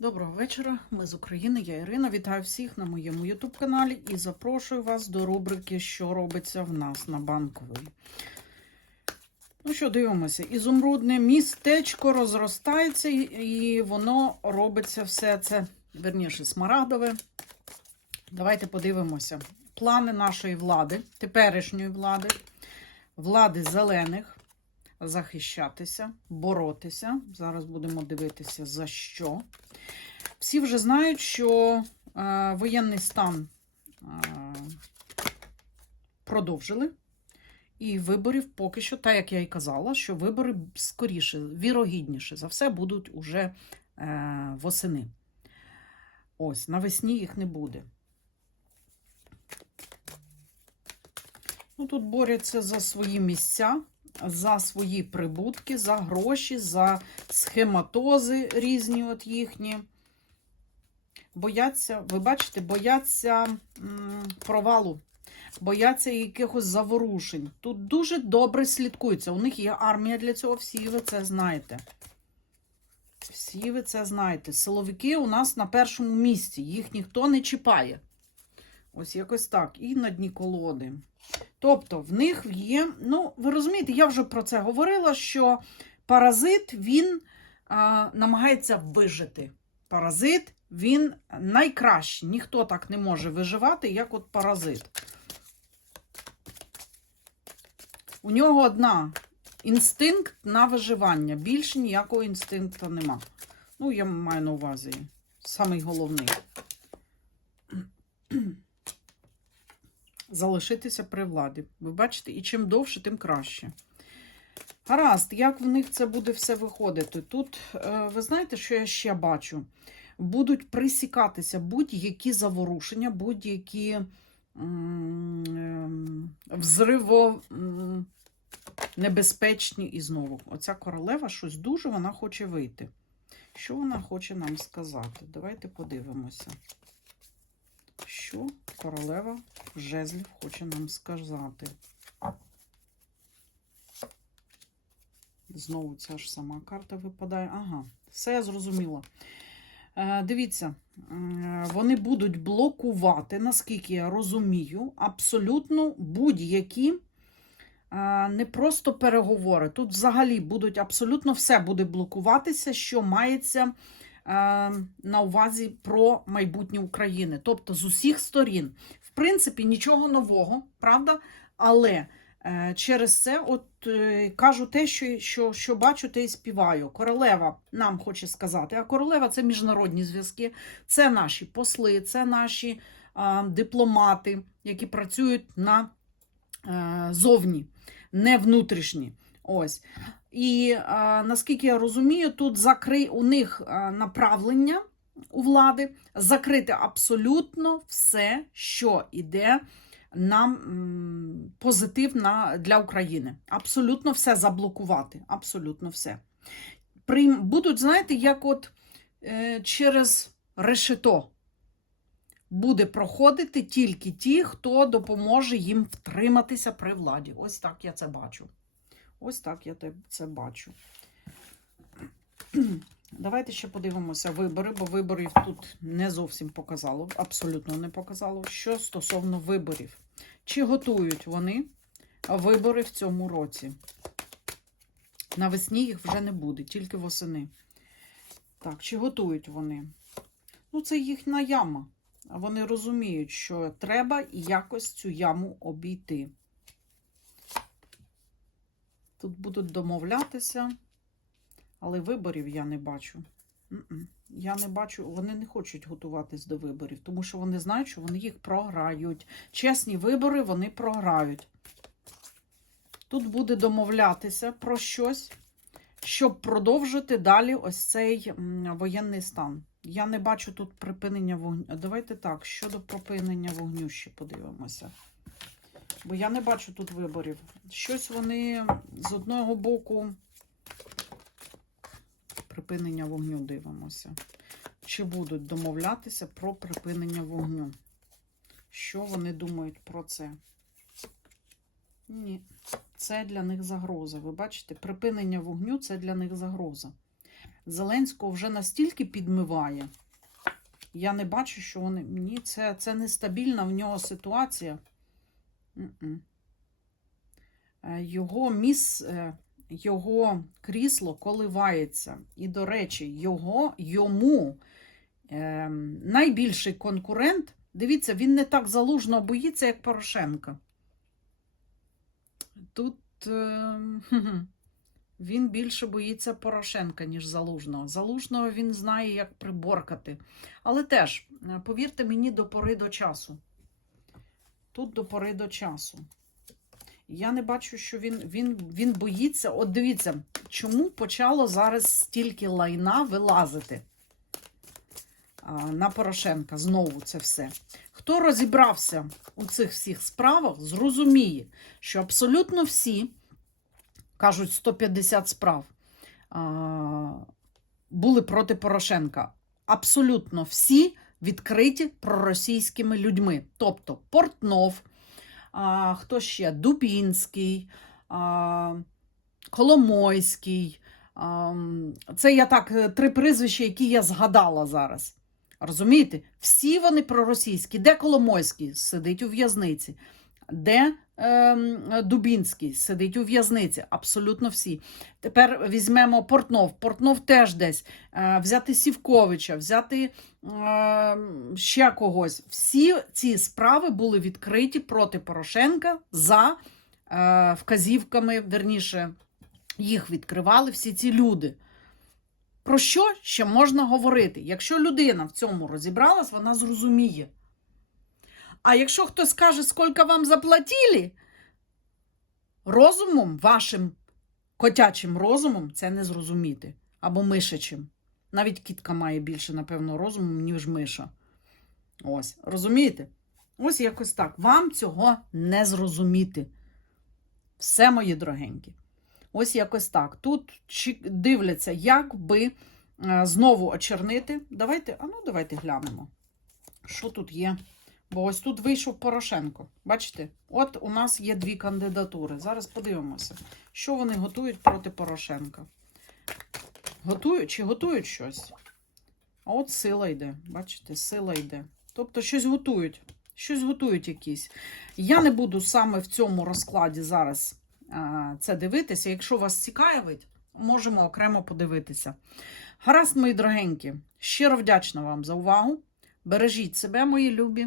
Доброго вечора, ми з України, я Ірина. Вітаю всіх на моєму YouTube каналі і запрошую вас до рубрики Що робиться в нас на банковій. Ну що, дивимося, ізумрудне містечко розростається, і воно робиться все це, верніше, смарагдове. Давайте подивимося. Плани нашої влади, теперішньої влади, влади зелених захищатися, боротися. Зараз будемо дивитися за що. Всі вже знають, що е, воєнний стан е, продовжили. І виборів поки що, так як я і казала, що вибори скоріше, вірогідніше за все будуть уже е, восени. Ось, навесні їх не буде. Ну, тут борються за свої місця, за свої прибутки, за гроші, за схематози різні от їхні. Бояться, ви бачите, бояться провалу, бояться якихось заворушень. Тут дуже добре слідкується. У них є армія для цього, всі ви це знаєте. Всі ви це знаєте. Силовики у нас на першому місці, їх ніхто не чіпає. Ось якось так. І на дні колоди. Тобто, в них є, ну, ви розумієте, я вже про це говорила, що паразит він а, намагається вижити. Паразит він найкращий. Ніхто так не може виживати, як от паразит. У нього одна інстинкт на виживання. Більше ніякого інстинкту нема. Ну, я маю на увазі. Самий головний. Залишитися при владі. Ви бачите, і чим довше, тим краще. Гаразд, як в них це буде все виходити? Тут, е, ви знаєте, що я ще бачу? Будуть присікатися будь-які заворушення, будь-які взриво небезпечні і знову. Оця королева щось дуже вона хоче вийти. Що вона хоче нам сказати? Давайте подивимося. Що королева жезлів хоче нам сказати? Знову ця ж сама карта випадає. Ага, все я зрозуміла. Е, Дивіться, вони будуть блокувати, наскільки я розумію, абсолютно будь-які не просто переговори. Тут взагалі будуть абсолютно все буде блокуватися, що мається на увазі про майбутнє України. Тобто з усіх сторін. В принципі, нічого нового, правда? Але е, через це от е, кажу те, що, що, що бачу, те і співаю. Королева нам хоче сказати, а королева це міжнародні зв'язки, це наші посли, це наші дипломати, які працюють на зовні, не внутрішні. Ось. І а, наскільки я розумію, тут закри... у них направлення у влади закрити абсолютно все, що йде нам позитив на, для України. Абсолютно все заблокувати. Абсолютно все. При... Будуть, знаєте, як от е, через решето. Буде проходити тільки ті, хто допоможе їм втриматися при владі. Ось так я це бачу. Ось так я це бачу. Давайте ще подивимося вибори, бо виборів тут не зовсім показало, абсолютно не показало. Що стосовно виборів. Чи готують вони вибори в цьому році? Навесні їх вже не буде, тільки восени. Так, чи готують вони? Ну, це їхня яма. Вони розуміють, що треба якось цю яму обійти. Тут будуть домовлятися, але виборів я не бачу. Я не бачу, вони не хочуть готуватись до виборів, тому що вони знають, що вони їх програють. Чесні вибори вони програють. Тут буде домовлятися про щось, щоб продовжити далі ось цей воєнний стан. Я не бачу тут припинення вогню. Давайте так, щодо припинення вогню ще подивимося. Бо я не бачу тут виборів. Щось вони з одного боку припинення вогню дивимося. Чи будуть домовлятися про припинення вогню? Що вони думають про це? Ні, це для них загроза. Ви бачите, припинення вогню це для них загроза. Зеленського вже настільки підмиває. Я не бачу, що вони. Ні, це, це нестабільна в нього ситуація. Е, Його міс, е, його крісло коливається. І, до речі, його, йому е, найбільший конкурент. Дивіться, він не так залужно боїться, як Порошенка. Тут е, він більше боїться Порошенка, ніж Залужного. Залужного він знає, як приборкати. Але теж, е, повірте мені, до пори до часу. Тут до пори до часу. Я не бачу, що він, він, він боїться. От дивіться, чому почало зараз стільки лайна вилазити а, на Порошенка знову це все. Хто розібрався у цих всіх справах, зрозуміє, що абсолютно всі, кажуть, 150 справ а, були проти Порошенка. Абсолютно всі відкриті проросійськими людьми. Тобто Портнов, а, хто ще? Дубінський, а, Коломойський. А, це я так, е, три прізвища, які я згадала зараз. Розумієте? Всі вони проросійські. Де Коломойський сидить у в'язниці, де ем, Дубінський сидить у в'язниці. Абсолютно всі. Тепер візьмемо Портнов. Портнов теж десь. Е, взяти Сівковича, взяти е, ще когось. Всі ці справи були відкриті проти Порошенка за е, вказівками, верніше, їх відкривали всі ці люди. Про що ще можна говорити? Якщо людина в цьому розібралась, вона зрозуміє. А якщо хтось скаже, скільки вам заплатили, розумом, вашим котячим розумом це не зрозуміти. Або мишачим. Навіть кітка має більше, напевно, розуму, ніж миша. Ось, розумієте? Ось якось так. Вам цього не зрозуміти. Все, мої дорогенькі. Ось якось так. Тут дивляться, як би е, знову очернити. Давайте, а ну давайте глянемо, що тут є. Бо ось тут вийшов Порошенко. Бачите? От у нас є дві кандидатури. Зараз подивимося, що вони готують проти Порошенка. Готують чи готують щось? А от сила йде. Бачите, сила йде. Тобто щось готують. Щось готують якісь. Я не буду саме в цьому розкладі зараз а, це дивитися. Якщо вас цікавить, можемо окремо подивитися. Гаразд, мої дорогенькі, щиро вдячна вам за увагу. Бережіть себе, мої любі,